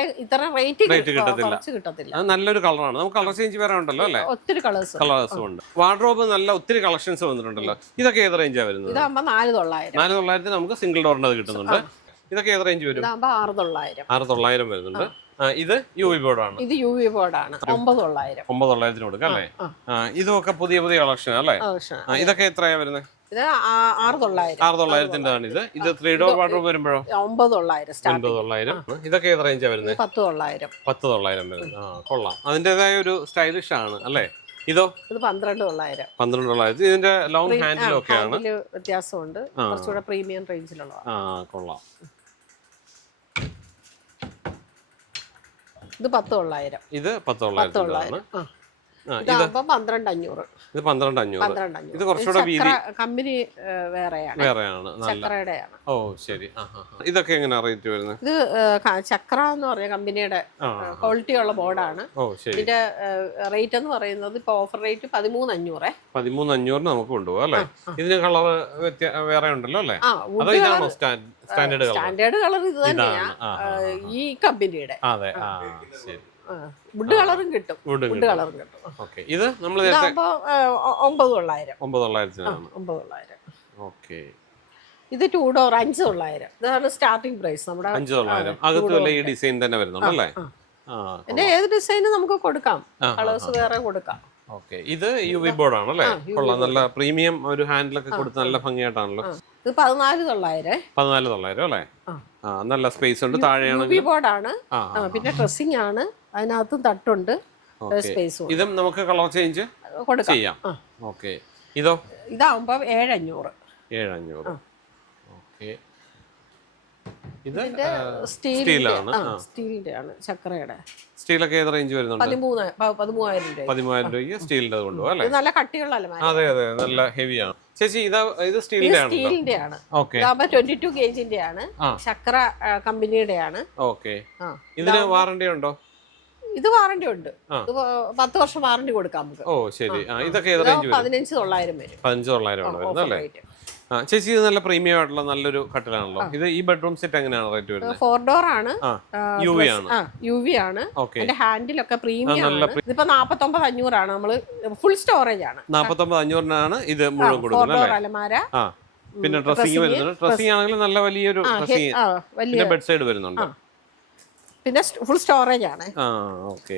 റേറ്റ് കിട്ടത്തില്ല. നല്ലൊരു കളറാണ് നമുക്ക് കളർ ചേഞ്ച് വേറെ ഉണ്ടല്ലോ അല്ലെ? ഒത്തിരി കളേഴ്സ് കളേഴ്സും ഉണ്ട്. വാർഡ്രോബ് നല്ല ഒത്തിരി കളക്ഷൻസ് വന്നിട്ടുണ്ടല്ലോ. ഇതൊക്കെ ഏത് റേഞ്ചാണ് വരുന്നത്? നാല് തൊള്ളായിരത്തി തൊള്ളായിരത്തിന് നമുക്ക് സിംഗിൾ ഡോറിന്റെ കിട്ടുന്നുണ്ട്. ഇതൊക്കെ ഏത് റേഞ്ച് വരും? ആറ് തൊള്ളായിരം. ആറ് തൊള്ളായിരം വരുന്നുണ്ട്. ഇത് യു വി ബോർഡാണ് ഇത് യു വി ബോർഡാണ് ഒമ്പത് തൊള്ളായിരം. ഒമ്പത് തൊള്ളായിരത്തിന് കൊടുക്കാം അല്ലേ? ഇതൊക്കെ പുതിയ പുതിയ കളക്ഷൻ അല്ലേ? ഇതൊക്കെ എത്രയാ വരുന്നത്? ഇത് ആറ് തൊള്ളായിരം ആറ് തൊള്ളായിരത്തിന്റെ ആണ് ഇത് ഇത് ത്രീ ഡോർ വാർഡ്രോബ് വരുമ്പോഴോ? ഒമ്പത് തൊള്ളായിരം ഒൻപത് തൊള്ളായിരം ഇതൊക്കെ ഏത് റേഞ്ചാണ് വരുന്നത് പത്ത് തൊള്ളായിരം പത്ത് തൊള്ളായിരം വരുന്നത് ആ കൊള്ളാം. അതിന്റെതായ ഒരു സ്റ്റൈലിഷ് ആണ് അല്ലേ? ഇതോ? ഇത് പന്ത്രണ്ട് തൊള്ളായിരം പന്ത്രണ്ട് തൊള്ളായിരത്തി ഇതിന്റെ ലോങ് ഹാൻഡിലും ഒക്കെയാണ് വ്യത്യാസമുണ്ട്. കുറച്ചുകൂടെ പ്രീമിയം റേഞ്ചിലുള്ള ആ കൊള്ളാം. ഇത് പത്ത് തൊള്ളായിരം ഇത് പത്ത് പത്ത് ഇതാകുമ്പോ പന്ത്രണ്ട് അഞ്ഞൂറ്. ഇത് പന്ത്രണ്ട് അഞ്ഞൂറ്. പന്ത്രണ്ട് അഞ്ഞൂറ്. ഇത് കുറച്ചുകൂടെ വീതി കമ്പനി വേറെയാണ്. വേറെയാണ്. നല്ല ചക്രയുടെയാണ്. ഓ ശരി. ആ ആ ആ. ഇതൊക്കെ എങ്ങനെ റേറ്റ് വരുന്നത്? ഇത് ക- ചക്ര എന്ന് പറഞ്ഞ കമ്പനിയുടെ ആ ക്വാളിറ്റി ഉള്ള ബോർഡാണ്. ഓ ശരി. ഇതിന്റെ റേറ്റ് എന്ന് പറയുന്നത് ഇപ്പൊ ഓഫർ റേറ്റ് പതിമൂന്ന് അഞ്ഞൂറ്. പതിമൂന്ന് അഞ്ഞൂറിന് നമുക്ക് കൊണ്ടുപോകാം അല്ലേ? ഇതിന് കളർ വേറെ ഉണ്ടല്ലോ അല്ലേ? ആ അതോ വുഡ് ഇതാണോ സ്റ്റാൻഡേർഡ് കളർ സ്റ്റാൻഡേർഡ് കളർ ഇത് തന്നെയാ. ഇതാണ്. ആ, ഈ കമ്പനിയുടെ. അതെ ആ. ശരി. വുഡ് കളറും കിട്ടും. വുഡ് കളറും കിട്ടും. ഓക്കെ ഇത് നമ്മൾ നേരത്തെ ഇതാകുമ്പോ ഏ, ഒ- ഒമ്പത് തൊള്ളായിരം ഒമ്പത് തൊള്ളായിരത്തിനാണ് ഒമ്പത് തൊള്ളായിരം ഓക്കെ ഇത് ടൂ ഡോർ അഞ്ച് തൊള്ളായിരം ഇതാണ് സ്റ്റാർട്ടിംഗ് പ്രൈസ് നമ്മുടെ അഞ്ച് തൊള്ളായിരം അകത്തുമല്ല ഈ ഡിസൈൻ തന്നെ വരുന്നുണ്ട് അല്ലേ? പിന്നെ ഏത് ഡിസൈനും നമുക്ക് കൊടുക്കാം. കളേഴ്സ് വേറെ കൊടുക്കാം. ഓക്കെ ഇത് യു വി ബോർഡ് ആണല്ലേ? കൊള്ളാം. നല്ല പ്രീമിയം ഒരു ഹാൻഡിലൊക്കെ കൊടുത്ത് നല്ല ഭംഗിയായിട്ടാണല്ലോ. ഇത് പതിനാല് തൊള്ളായിരം. പതിനാല് തൊള്ളായിരം അല്ലേ? നല്ല സ്പേസ് ഉണ്ട്. ബോർഡ് ബോർഡാണ് പിന്നെ ഡ്രസ്സിംഗ് ആണ്. അതിനകത്തും തട്ടുണ്ട്. സ്പേസ് ഇതും നമുക്ക് കളർ ചേഞ്ച് ചെയ്യാം. ഓക്കെ. ഇതോ? ഇതാവുമ്പോ ഏഴഞ്ഞൂറ്. ഏഴഞ്ഞൂറ്. ഓക്കെ. ഇത് ഇതിന്റെ സ്റ്റീലാണ്, സ്റ്റീലിന്റെ ആ ആ. സ്റ്റീലിന്റെ ആണ് ചക്രയുടെ. സ്റ്റീലൊക്കെ ഏത് റേഞ്ച് വരുന്നുണ്ട്? പതിമൂന്ന് പ- പതിമൂവായിരം രൂപ പതിമൂവായിരം രൂപയ്ക്ക് സ്റ്റീലിന്റെ കൊണ്ടുപോകാം അല്ലേ? നല്ല കട്ടിയുള്ള അതെ അതെ. നല്ല ഹെവിയാണ് ചേച്ചി ഇതാ ഇത് സ്റ്റീലിന്റെ ആണല്ലോ. സ്റ്റീലിന്റെ ആണ് ഓക്കെ. ഇതാകുമ്പോ ട്വന്റി ടു ഗേജിന്റെ ആണ് ആ. ചക്ര കമ്പനിയുടെ ആണ് ഓക്കെ. ഇതിന് വാറണ്ടി ഉണ്ടോ? ഇത് വാറണ്ടി ഉണ്ട്. പത്ത് വർഷം വാറണ്ടി കൊടുക്കാം നമുക്ക്. ഓ ശരി. ഇതൊക്കെ പതിനഞ്ച് തൊള്ളായിരം വരും. പതിനഞ്ച് തൊള്ളായിരം അല്ലേ? ആ ചേച്ചി ഇത് നല്ല പ്രീമിയം ആയിട്ടുള്ള നല്ലൊരു കട്ടിലാണല്ലോ. ഇത് ഈ ബെഡ്റൂം സെറ്റ് എങ്ങനെയാണ് റേറ്റ് വരുന്നത്? ഫോർ ഡോർ ആണ്. യു വി ആണ്. യു വി ആണ്. അതിന്റെ ഹാൻഡിലൊക്കെ പ്രീമിയം ആണ്. ഇതിപ്പോ നാപ്പത്തൊമ്പത് അഞ്ഞൂറാണ്. നമ്മൾ ഫുൾ സ്റ്റോറേജ് ആണ്. നാപ്പത്തൊമ്പത് അഞ്ഞൂറിനാണ് ഇത് മുഴുവൻ കൊടുക്കുന്നത് അലമാര. പിന്നെ ഡ്രസ്സിംഗ് വരുന്നുണ്ട്. ഡ്രസ്സിംഗ് ആണെങ്കിൽ നല്ല വലിയൊരു ഡ്രസ്സിംഗ് ബെഡ് സൈഡ് വരുന്നുണ്ട്. പിന്നെ ഫുൾ സ്റ്റോറേജ് ആണ്. ആ ഓക്കെ.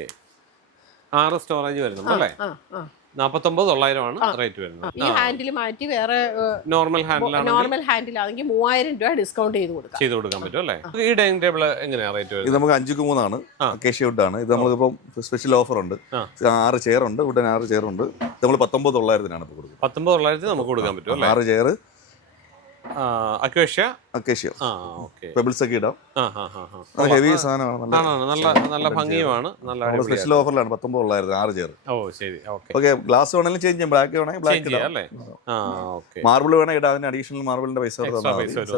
ആറ് സ്റ്റോറേജ് വരുന്നുണ്ട് അല്ലേ? ആ ആ നാപ്പത്തൊമ്പത് തൊള്ളായിരമാണ് റേറ്റ് വരുന്നത്. ഈ ഹാൻഡിൽ മാറ്റി വേറെ നോർമൽ ഹാൻഡിലാണ് നോർമൽ ഹാൻഡിലാണെങ്കിൽ മൂവായിരം രൂപ ഡിസ്കൗണ്ട് ചെയ്ത് കൊടുക്കാം. ചെയ്ത് കൊടുക്കാൻ പറ്റും അല്ലേ? ഈ ഡൈനിങ് ടേബിൾ എങ്ങനെയാണ് റേറ്റ് വരുന്നത്? ഇത് നമുക്ക് അഞ്ചുക്ക് മൂന്നാണ്. ആ. അക്കേഷ്യ വുഡാണ് ഇത് നമുക്കിപ്പം സ്പെഷ്യൽ ഓഫർ ഉണ്ട്. ആറ് ചെയർ ഉണ്ട്. ഉടൻ ആറ് ചെയർ ഉണ്ട്. നമ്മൾ പത്തൊമ്പത് തൊള്ളായിരത്തിനാണ് ഇപ്പോൾ കൊടുക്കുന്നത്. പത്തൊമ്പത് തൊള്ളായിരത്തി നമുക്ക് കൊടുക്കാൻ പറ്റും ആറ് ചെയർ അക്കേഷ്യ? പെബിൾസ് ഒക്കെ ഇടാം. ഹെവി സാധനമാണ്. നല്ല നല്ല ഭംഗിയുമാണ്. നല്ല സ്പെഷ്യൽ ഓഫറിലാണ് പത്തൊമ്പത് തൊള്ളായിരത്തി ആറ് ചെയർ ഓ ശരി ഓക്കെ. ഗ്ലാസ് വേണമെങ്കിലും ചേഞ്ച് ചെയ്യാം ബ്ലാക്ക് വേണമെങ്കിൽ ഇടാം. മാർബിൾ വേണമെങ്കിൽ ഇടാം അതിന് അഡീഷണൽ മാർബിളിന്റെ പൈസ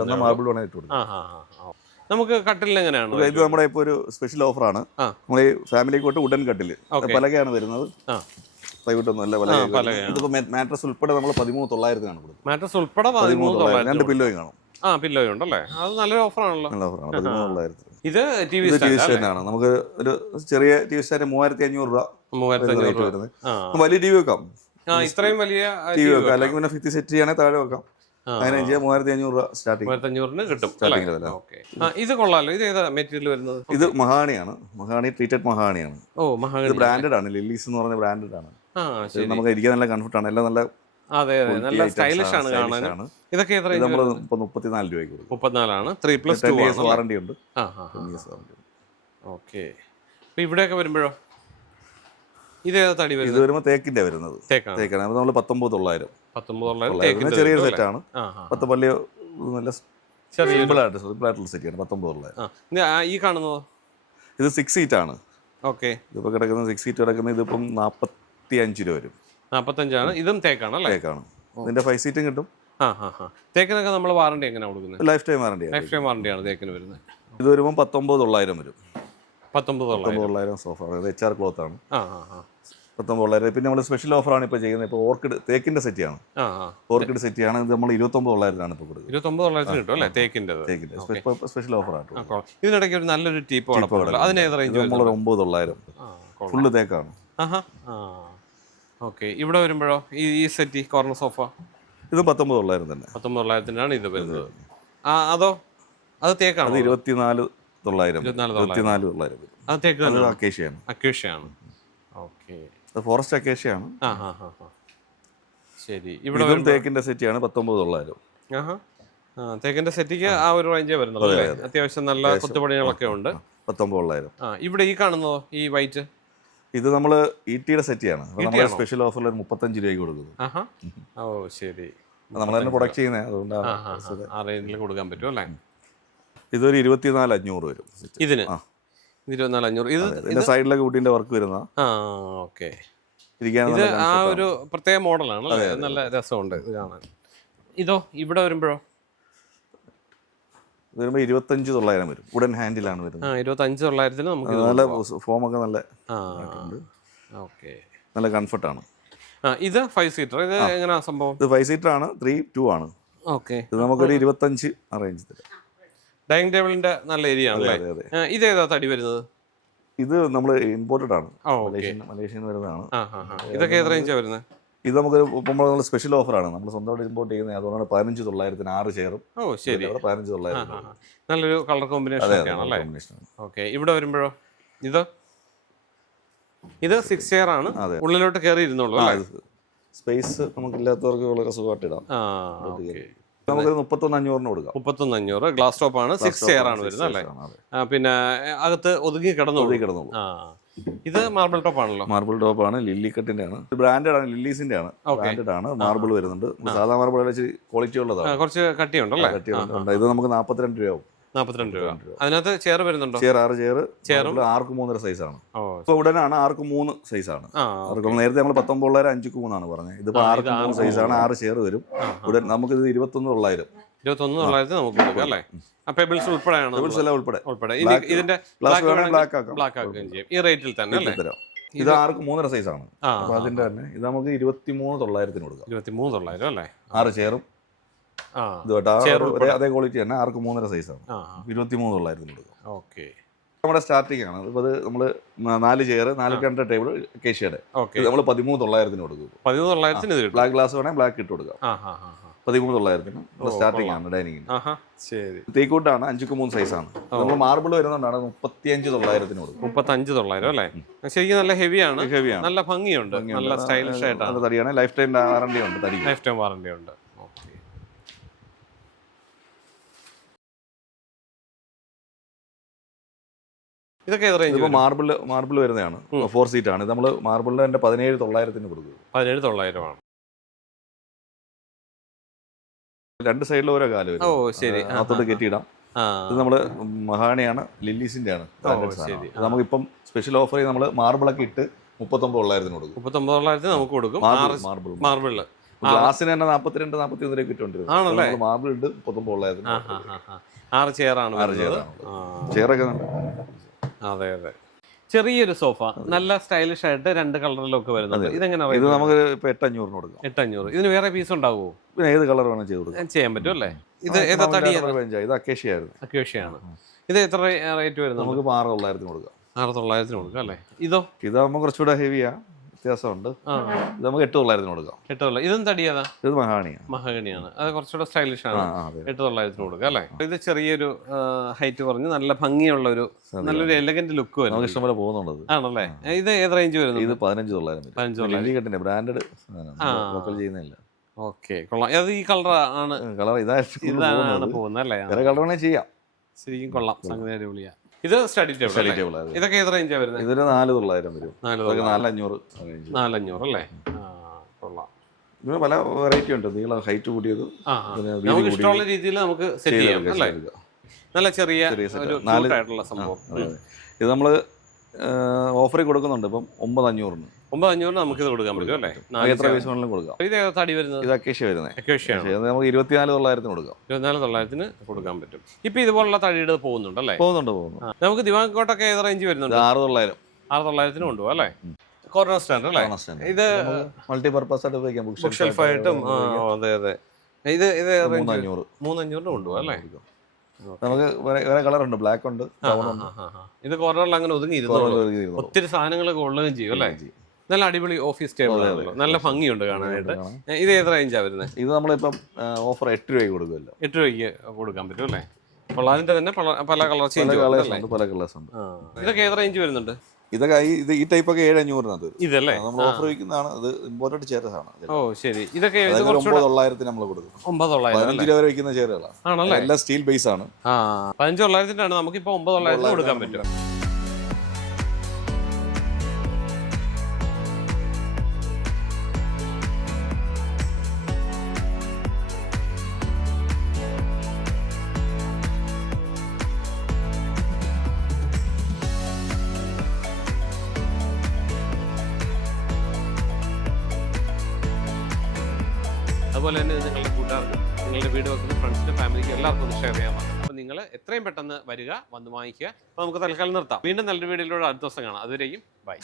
തന്നാൽ മാർബിൾ വേണമെങ്കിൽ ഇട്ട് കൊടുക്കാം. നമുക്ക് കട്ടിൽ എങ്ങനെയാണ് ഇത് നമ്മുടെ ഇപ്പോൾ ഒരു സ്പെഷ്യൽ ഓഫറാണ് നമ്മൾ ഈ ഫാമിലി കോട്ട് വുഡൻ കട്ടിൽ പലകയാണ് വരുന്നത്. പ്രൈവറ്റ് ഒന്നും അല്ല പല പലക മാട്രസ് ഉൾപ്പെടെ നമ്മൾ പതിമൂന്ന് തൊള്ളായിരത്തിനാണ് കൊടുക്കുന്നത് മാട്രസ് ഉൾപ്പെടെ പതിമൂന്ന് പതിമൂന്ന് തൊള്ളായിരം രണ്ട് തൊള്ളായിരത്തി പില്ലോയും കാണും. ആ പില്ലോയും ഉണ്ടല്ലേ? അത് നല്ലൊരു ഓഫറാണല്ലോ. നല്ല ഓഫറാണ്. പതിമൂന്ന് തൊള്ളായിരത്തി ഇത് ടി വി സ്റ്റാൻഡാണ്. നമുക്ക് ഒരു ചെറിയ ടി വി സ്റ്റാൻഡ് മൂവായിരത്തി അഞ്ഞൂറ് രൂപ. വരുന്നത്. വലിയ ടി വി വെക്കാം. ഇത്രയും വലിയ ടി വി വെക്കാം. അല്ലെങ്കിൽ പിന്നെ ഫിഫ്റ്റി സെറ്റ് ചെയ്യണേ താഴെ വെക്കാം. ചെയ്യാം. മൂവായിരത്തി അഞ്ഞൂറ് രൂപ സ്റ്റാർട്ടിംഗ് കിട്ടും ഇത് കൊള്ളാലോ. ഇത് ഏതാ മെറ്റീരിയൽ വരുന്നത്? ഇത് മഹാണിയാണ്. മഹാണി ട്രീറ്റഡ് മഹാണിയാണ്. ഓ ഇത് ബ്രാൻഡഡ് ആണ്. ലില്ലീസ് എന്ന് പറഞ്ഞ ബ്രാൻഡഡ് ആണ്. നമുക്ക് ഇരിക്കാൻ നല്ല കംഫർട്ടാണ് എല്ലാം നല്ല അതെ അതെ. നല്ല സ്റ്റൈലിഷ് ആണ് കാണാൻ. ഇതൊക്കെ എത്ര ഇത് നമ്മൾ മുപ്പത്തിനാല് രൂപയ്ക്ക് കൊടുക്കും. മുപ്പത്തിനാലാണ്. Three plus two years warranty ഉണ്ട്. ഓക്കെ ഇവിടെയൊക്കെ വരുമ്പോഴോ? ഇതേതാ തടി ഇത് വരുമ്പോൾ തേക്കിന്റെ വരുന്നത്. തേക്കാണ്? നമ്മൾ പത്തൊമ്പത് തൊള്ളായിരം പത്തൊമ്പത് തൊള്ളായിരം ചെറിയൊരു സെറ്റാണ് പത്ത് പള്ളി നല്ല സിമ്പിൾ ആയിട്ടുള്ള സെറ്റാണ് പത്തൊമ്പത് തൊള്ളായിരം ഈ കാണുന്നതോ? ഇത് സിക്സ് സീറ്റ് ആണ്. ഓക്കെ ഇതിപ്പോൾ കിടക്കുന്ന സിക്സ് സീറ്റ് കിടക്കുന്ന ഇതിപ്പം നാൽപ്പത്തി അഞ്ച് രൂപ വരും. നാൽപ്പത്തഞ്ചാണ് ഇതും തേക്കാണ് അല്ലേ? തേക്കാണ്. ഇതിന്റെ ഫൈവ് സീറ്റും കിട്ടും. ആ ആ ആ. തേക്കിനൊക്കെ നമ്മൾ വാറണ്ടി എങ്ങനെയാണ് കൊടുക്കുന്നത്? Lifetime warranty lifetime വാറണ്ടിയാണ് തേക്കിന് വരുന്നത്. ഇത് വരുമ്പോൾ പത്തൊമ്പത് തൊള്ളായിരം വരും. പത്തൊമ്പത് തൊള്ളായിരം. സോഫ എച്ച് ആർ ക്ലോത്ത് ആണ്. ആ ആ ആ. പത്തൊമ്പത് തൊള്ളായിരം. പിന്നെ നമ്മൾ സ്പെഷ്യൽ ഓഫറാണ് ഇപ്പോൾ ചെയ്യുന്നത്. ഇപ്പോൾ ഓർക്കിഡ് തേക്കിന്റെ സെറ്റിയാണ് ഓർക്കിഡ് സെറ്റിയാണ് ഇത് നമ്മൾ ഇരുപത്തൊമ്പത് തൊള്ളായിരത്തിലാണ് ഇപ്പോൾ കൊടുക്കുന്നത്. ഇരുപത്തൊമ്പത് തൊള്ളായിരത്തിന് കിട്ടും അല്ലേ? തേക്കിന്റെ തേക്കിന്റെ സ്പെഷ്യൽ ഓഫറാണ് ഇതിനിടയ്ക്ക് ഒരു നല്ലൊരു ടീപ്പ് നമ്മളൊരു ഒമ്പത് തൊള്ളായിരം. ഫുള്ള് തേക്കാണ്. ഓക്കെ. ഇവിടെ വരുമ്പോഴോ? ഈ ഈ സെറ്റ് കോർണർ സോഫ ഇത് പത്തൊമ്പത് തൊള്ളായിരം തന്നെ. പത്തൊമ്പത് തൊള്ളായിരത്തിനാണ് ഇത് വരുന്നത്. ആ അതോ? അത് തേക്കാണ്? അത് ഇരുപത്തിനാല് തൊള്ളായിരം. ഇരുപത്തിനാല് തൊള്ളായിരം. അത് തേക്ക് അത് അക്കേഷ്യയാണ്. ഓക്കെ. അത് ഫോറസ്റ്റ് അക്കേഷ്യയാണ്. ആ ഹാ ഹാ ഹാ ശരി. ഇവിടെ ഇതും തേക്കിന്റെ സെറ്റിയാണ് പത്തൊമ്പത് തൊള്ളായിരം. ആഹാ. തേക്കിന്റെ സെറ്റിക്ക് ആ ഒരു റേഞ്ചേ വരുന്നുള്ളൂ അല്ലേ? അത്യാവശ്യം നല്ല കുത്തുപണികളൊക്കെ ഉണ്ട്. പത്തൊമ്പത് തൊള്ളായിരം. ആ ഇവിടെ ഈ കാണുന്നതോ ഈ വൈറ്റ് ഇത് നമ്മൾ ഇ ടിയുടെ സെറ്റിയാണ് നമ്മൾ സ്പെഷ്യൽ ഓഫറിൽ മുപ്പത്തഞ്ച് രൂപയ്ക്ക് കൊടുക്കുന്നു. ഓ ശരി. നമ്മൾ തന്നെ പ്രൊഡക്റ്റ് ചെയ്യുന്നത് അതുകൊണ്ടാണ് കൊടുക്കാൻ പറ്റും അല്ലേ? ഇതൊരു ഇരുപത്തിനാല് അഞ്ഞൂറ് വരും ഇതിന്? ഇരുപത്തിനാല് അഞ്ഞൂറ്. ഇത് സൈഡിലൊക്കെ വുഡിന്റെ വർക്ക് വരുന്ന ഓക്കെ. ഇത് ആ ഒരു പ്രത്യേക മോഡലാണ് നല്ല രസമുണ്ട് ഇത് കാണാൻ. ഇതോ ഇവിടെ വരുമ്പോഴോ? വരുമ്പോൾ ഇരുപത്തഞ്ച് തൊള്ളായിരം വരും. വുഡൻ ഹാൻഡിലാണ് വരുന്നത്. ഇരുപത്തഞ്ച് തൊള്ളായിരത്തിന് നമുക്ക് ഇത് നല്ല ഫോമൊക്കെ നല്ല ഓക്കെ. നല്ല കംഫർട്ടാണ് ഇത് ഫൈവ് സീറ്റർ ഇത് എങ്ങനെയാ സംഭവം? ഇത് ഫൈവ് സീറ്റർ ആണ് ത്രീ ടു ആണ്. ഓക്കെ. ഇത് നമുക്കൊരു ഇരുപത്തഞ്ച് അറേഞ്ച് തരാം. ഡൈനിങ് ടേബിളിന്റെ നല്ല ഏരിയ ആണല്ലേ അതെ അതെ തടി വരുന്നത്? ഇത് നമ്മൾ ഇമ്പോർട്ടഡ് ആണ്. മലേഷ്യൻ നിന്ന് വരുന്നതാണ്. ഇതൊക്കെ ഏത് റേഞ്ചാണ് വരുന്നത്? ഇത് നമുക്ക് ഇപ്പം നമ്മൾ സ്പെഷ്യൽ ഓഫറാണ് നമ്മൾ സ്വന്തമായിട്ട് ഇമ്പോർട്ട് ചെയ്യുന്നത് അതുകൊണ്ടാണ് പതിനഞ്ച് തൊള്ളായിരത്തിന് ആറ് ചെയറും ഓ ശരി. പതിനഞ്ച് ആ തൊള്ളായിരം ആ ആ. നല്ലൊരു കളർ കോമ്പിനേഷൻ ഓക്കെ ഇവിടെ വരുമ്പോഴോ? ഇത്? ഇത് സിക്സ് ചെയർ ആണ്. ഉള്ളിലോട്ട് കയറി ഇരുന്നുള്ളൂ സ്പേസ് നമുക്കില്ലാത്തവർക്ക് വളരെ സുഖമായിട്ട് ഇടാം. നമുക്കൊരു മുപ്പത്തൊന്ന് അഞ്ഞൂറിന് കൊടുക്കാം. മുപ്പത്തൊന്ന് അഞ്ഞൂറ് ഗ്ലാസ് ടോപ്പ് ആണ്. സിക്സ് ചെയർ ആണ് വരുന്നത് അല്ലേ? പിന്നെ അകത്ത് ഒതുങ്ങി കിടന്നു ഒതുങ്ങി ഇത് മാർബിൾ ടോപ്പ് ആണല്ലോ. മാർബിൾ ടോപ്പ് ആണ് ലില്ലി കട്ടിന്റെ ആണ്. ബ്രാൻഡഡ് ആണ് ലില്ലീസിന്റെ ആണ്. ബ്രാൻഡഡ് ആണ് മാർബിൾ വരുന്നുണ്ട്. സാധാ മാർബിൾ ഇച്ചിരി ക്വാളിറ്റി ഉള്ളതാണ്. കുറച്ച് കട്ടിയുണ്ടല്ലേ കട്ടിയുണ്ട്. ഇത് നമുക്ക് നാൽപ്പത്തിരണ്ട് രൂപയാവും. നാൽപ്പത്തിരണ്ട് രൂപ. അതിനകത്ത് ചെയർ വരുന്നുണ്ടോ? ചെയർ ആറ് ചെയർ ചെയറും? ആർക്ക് മൂന്നര സൈസാണ് ഇപ്പൊ ഉടനാണ് ആർക്ക് മൂന്ന് സൈസാണ് നേരത്തെ നമ്മൾ പത്തൊമ്പത് തൊള്ളായിരം അഞ്ചുക്ക് മൂന്നാണ് പറഞ്ഞത്. ഇതിപ്പോ ഇത് ആർക്ക് മൂന്ന് സൈസാണ് ആറ് ചെയർ വരും. ഉടൻ നമുക്ക് ഇത് ഇരുപത്തൊന്ന് തൊള്ളായിരം ഇരുപത്തൊന്ന് തൊള്ളായിരത്തി നമുക്ക് കൊടുക്കാം അല്ലേ? ആ പെബിൾസ് ഉൾപ്പെടെയാണ് ഉൾപ്പെടെ. ഉൾപ്പെടെ. ഇതിന്റെ ബ്ലാക്ക് ആക്കാം. ബ്ലാക്ക് ആക്കുകയും ചെയ്യും. ഈ റേറ്റിൽ തന്നെ അല്ലേ? ഇത് ആർക്ക് മൂന്നര സൈസാണ് ആണ്. അപ്പൊ അതിന്റെ തന്നെ ഇത് നമുക്ക് ഇരുപത്തി മൂന്ന് തൊള്ളായിരത്തിന് കൊടുക്കാം. ഇരുപത്തി മൂന്ന് തൊള്ളായിരം അല്ലേ? ആറ് ചെയറും അതേ ക്വാളിറ്റി തന്നെ. ആർക്ക് മൂന്നര സൈസാണ് ഇരുപത്തി മൂന്ന് തൊള്ളായിരത്തിന് കൊടുക്കാം. ഓക്കെ. നമ്മുടെ സ്റ്റാർട്ടിംഗ് ആണ്. ഇപ്പൊ അത് നമ്മൾ നാല് ചെയർ നാല് രണ്ട് ടേബിൾ കേഷ്യയുടെ നമ്മൾ പതിമൂന്ന് തൊള്ളായിരത്തിന് കൊടുക്കും. പതിമൂന്ന് തൊള്ളായിരത്തിന് ബ്ലാക്ക് ഗ്ലാസ് വേണേ ബ്ലാക്ക് ഇട്ട് കൊടുക്കാം. പതിമൂന്ന് തൊള്ളായിരത്തിന് സ്റ്റാർട്ടിംഗ് ആണ് ഡൈനിങ്ങിന് ശരി. തേക്കൂട്ടാണ് അഞ്ചുക്ക് മൂന്ന് സൈസാണ് നമ്മൾ മാർബിൾ വരുന്നതുകൊണ്ടാണ് മുപ്പത്തിയഞ്ച് തൊള്ളായിരത്തിന് കൊടുക്കും മുപ്പത്തഞ്ച് തൊള്ളായിരം അല്ലേ? ശരിക്കും നല്ല ഹെവിയാണ് ഹെവിയാണ് നല്ല ഭംഗിയുണ്ട്. നല്ല സ്റ്റൈലിഷ് ആയിട്ടാണ്. നല്ല തടിയാണ്. ലൈഫ് ടൈം വാറണ്ടി ഉണ്ട് തടി ലൈഫ് ടൈം വാറണ്ടി ഉണ്ട്. ഓക്കെ ഇതൊക്കെ മാർബിൾ മാർബിൾ വരുന്നതാണ്. ഫോർ സീറ്റ് ആണ്. ഇത് നമ്മൾ മാർബിളിന്റെ പതിനേഴ് തൊള്ളായിരത്തിന് കൊടുക്കും. പതിനേഴ് തൊള്ളായിരമാണ് രണ്ട് സൈഡിൽ ഓരോ കാൽ ഓ ശരി. അകത്തോട്ട് കെട്ടിയിടാം. ഇത് നമ്മൾ മഹാണിയാണ് ലില്ലീസിന്റെ ആണ് നമുക്കിപ്പം സ്പെഷ്യൽ ഓഫർ നമ്മൾ മാർബിളൊക്കെ ഇട്ട് മുപ്പത്തൊമ്പത് തൊള്ളായിരത്തിന് കൊടുക്കും. മുപ്പത്തൊമ്പത് തൊള്ളായിരത്തിന് നമുക്ക് കൊടുക്കും. മാർബിൾ മാർബിൾ ഗ്ലാസിന് തന്നെ നാപ്പത്തിരണ്ട് നാപ്പത്തി ഒന്നിലേക്ക് കിട്ടുന്നുണ്ട് മാർബിൾ ഉണ്ട് മുപ്പത്തൊമ്പത് തൊള്ളായിരത്തിന്. ആറ് ചെയറാണ് ആറ് ചെയറാണ് ചെയറൊക്കെ അതെ അതെ. ചെറിയൊരു സോഫ നല്ല സ്റ്റൈലിഷ് ആയിട്ട് രണ്ട് കളറിലൊക്കെ വരുന്നത് ഇതെങ്ങനെ ഇത് നമുക്ക് ഇപ്പൊ എട്ടഞ്ഞൂറിന് കൊടുക്കാം. എട്ടഞ്ഞൂറ്. ഇതിന് വേറെ പീസ് ഉണ്ടാവുമോ പിന്നെ ഏത് കളർ വേണം ചെയ്ത് കൊടുക്കാം. ചെയ്യാൻ പറ്റും അല്ലേ? ഇത് ഏതാ തടി ഇത് അക്കേഷ്യ അക്കേഷിയാണ് ഇത് എത്ര റേറ്റ് വരുന്നത് നമുക്ക് ആറ് തൊള്ളായിരത്തിന് കൊടുക്കാം. ആറ് തൊള്ളായിരത്തിന് കൊടുക്കാം അല്ലേ? ഇതോ? ഇതാകുമ്പോൾ കുറച്ചുകൂടെ ഹെവിയാ വ്യത്യാസമുണ്ട്. ഇത് നമുക്ക് എട്ട് തൊള്ളായിരത്തിന് കൊടുക്കാം. എട്ട് തൊള്ളായിരം. ഇതും തടിയതാ? ഇത് മഹാണിയാണ്. മഹാഗണിയാണ് അത് കുറച്ചുകൂടെ സ്റ്റൈലിഷ് ആണ്. എട്ട് തൊള്ളായിരത്തിന് കൊടുക്കുക അല്ലേ? ഇത് ചെറിയൊരു ഹൈറ്റ് പറഞ്ഞ് നല്ല ഭംഗിയുള്ള ഒരു നല്ലൊരു എലഗന്റ് ലുക്ക് നമുക്ക് ഇഷ്ടം ഇഷ്ടംപോലെ പോകുന്നുള്ളത് ആണല്ലേ? ഇത് ഏത് റേഞ്ച് വരുന്നത് ഇത് പതിനഞ്ച് തൊള്ളായിരം വരും. പതിനഞ്ച് തൊള്ളായിരം. ബ്രാൻഡഡ് ലോക്കൽ ചെയ്യുന്നില്ല. ഓക്കെ കൊള്ളാം. അത് ഈ കളർ ആണ്. കളർ ഇതാണ് പോകുന്നത്. അല്ലേ? കളർ വേണേൽ ചെയ്യാം. ശരിക്കും കൊള്ളാം. സംഗതി അടിപൊളിയാ. ഇത് സ്റ്റഡി ടേബിൾ സ്റ്റഡി ടേബിൾ അത്. ഇതൊക്കെ ഏത് റേഞ്ചാണ് വരുന്നത്? ഇതൊരു നാല് തൊള്ളായിരം വരും. നാല് അതൊക്കെ നാലഞ്ഞൂറ് നാലഞ്ഞൂറ് അല്ലേ? ആ കൊള്ളാം. ഇതിന് പല വെറൈറ്റി ഉണ്ട്. നീളം ഹൈറ്റ് കൂടിയത് ആ ആ. പിന്നെ വീതി നമുക്ക് കൂടിയത് ഇഷ്ടമുള്ള രീതിയിൽ നമുക്ക് സെറ്റ് ചെയ്യാം ചെയ്തെടുക്കാം, അല്ലേ? ചെയ്തെടുക്കാം. നല്ല ചെറിയ ചെറിയ set. ഒരു നാല് cute ആയിട്ടുള്ള സംഭവം. അതെ, അതെ. ഇത് നമ്മൾ ഓഫറിൽ കൊടുക്കുന്നുണ്ട്. ഇപ്പം ഒമ്പത് അഞ്ഞൂറിന് ഒമ്പത് നമുക്ക് ഇത് കൊടുക്കാൻ പറ്റും അല്ലേ? എത്ര പീസ് വേണമെങ്കിലും കൊടുക്കാം. ഇത് തടി വരുന്നത്? ഇത് അക്കേഷ്യ വരുന്നത് അക്കേഷ്യാണ് നമുക്ക് ഇരുപത്തിനാല് തൊള്ളായിരത്തിന് കൊടുക്കാം. ഇരുപത്തിനാല് തൊള്ളായിരത്തിന് കൊടുക്കാൻ പറ്റും. ഇപ്പൊ ഇതുപോലുള്ള തടിയുടെ പോകുന്നുണ്ട് അല്ലേ? പോകുന്നുണ്ട് പോകുന്നു. നമുക്ക് ദിവാങ്കോട്ടൊക്കെ ഏത് റേഞ്ച് വരുന്നുണ്ട്? ആറ് തൊള്ളായിരം. ആറ് തൊള്ളായിരത്തിന് കൊണ്ടുപോകും അല്ലേ? കോർണർ സ്റ്റാൻഡ് അല്ലേ? ഇത് മൾട്ടിപർപ്പസ് ആയിട്ട് ഉപയോഗിക്കാം ബുക്ക് ഷെൽഫ് ആയിട്ടും അതെ അതെ. ഇത് ഇത് മൂന്നഞ്ഞൂറ്. മൂന്നഞ്ഞൂറിന് കൊണ്ടുപോകും അല്ലേ? നമുക്ക് വേറെ കളർ ഉണ്ട്. ബ്ലാക്ക് ഉണ്ട്. ഇത് കോർണറിൽ അങ്ങനെ ഒതുങ്ങി. ഒത്തിരി സാധനങ്ങളൊക്കെ ഉള്ളതും ചെയ്യും അല്ലേ? നല്ല അടിപൊളി ഓഫീസ് ടേബിൾ നല്ല ഭംഗിയുണ്ട് കാണാനായിട്ട്. ഇത് ഏത് റേഞ്ചാ വരുന്നത് ഇത് നമ്മളിപ്പം ഓഫർ എട്ട് രൂപയ്ക്ക് കൊടുക്കുമല്ലോ. എട്ട് രൂപയ്ക്ക് കൊടുക്കാൻ പറ്റും അല്ലേ? പൊള്ളാതിന്റെ തന്നെ പല കളർ ചേഞ്ച് പല കളേഴ്സ് ഉണ്ട്. ഇതൊക്കെ ഏത് റേഞ്ച് വരുന്നുണ്ട്? ഇതൊക്കെ ഇത് ഈ ടൈപ്പ് ഒക്കെ ഏഴ് അഞ്ഞൂറിനത് ഇതല്ലേ? നമ്മൾ ഓഫർ വയ്ക്കുന്നതാണ് ഇത് ഇമ്പോർട്ടഡ് ചെയർസാണ് ഓ ശരി. ഇതൊക്കെ ഒമ്പത് തൊള്ളായിരത്തിന് നമ്മൾ കൊടുക്കും ഒമ്പത് പതിനഞ്ച് രൂപ വരെ വയ്ക്കുന്ന ചെയറുകളാണ് ആണല്ലേ? എല്ലാം സ്റ്റീൽ ബേസ് ആണ്. പതിനഞ്ച് തൊള്ളായിരത്തിനാണ് നമുക്ക് ഇപ്പൊ ഒമ്പത് തൊള്ളായിരത്തിന് കൊടുക്കാൻ പറ്റും. എത്രയും പെട്ടെന്ന് വരിക വന്ന് വാങ്ങിക്കുക. അപ്പോൾ നമുക്ക് തൽക്കാലം നിർത്താം. വീണ്ടും നല്ലൊരു വീഡിയോയിലൂടെ അടുത്ത ദിവസം കാണാം. അതുവരെയും ബൈ.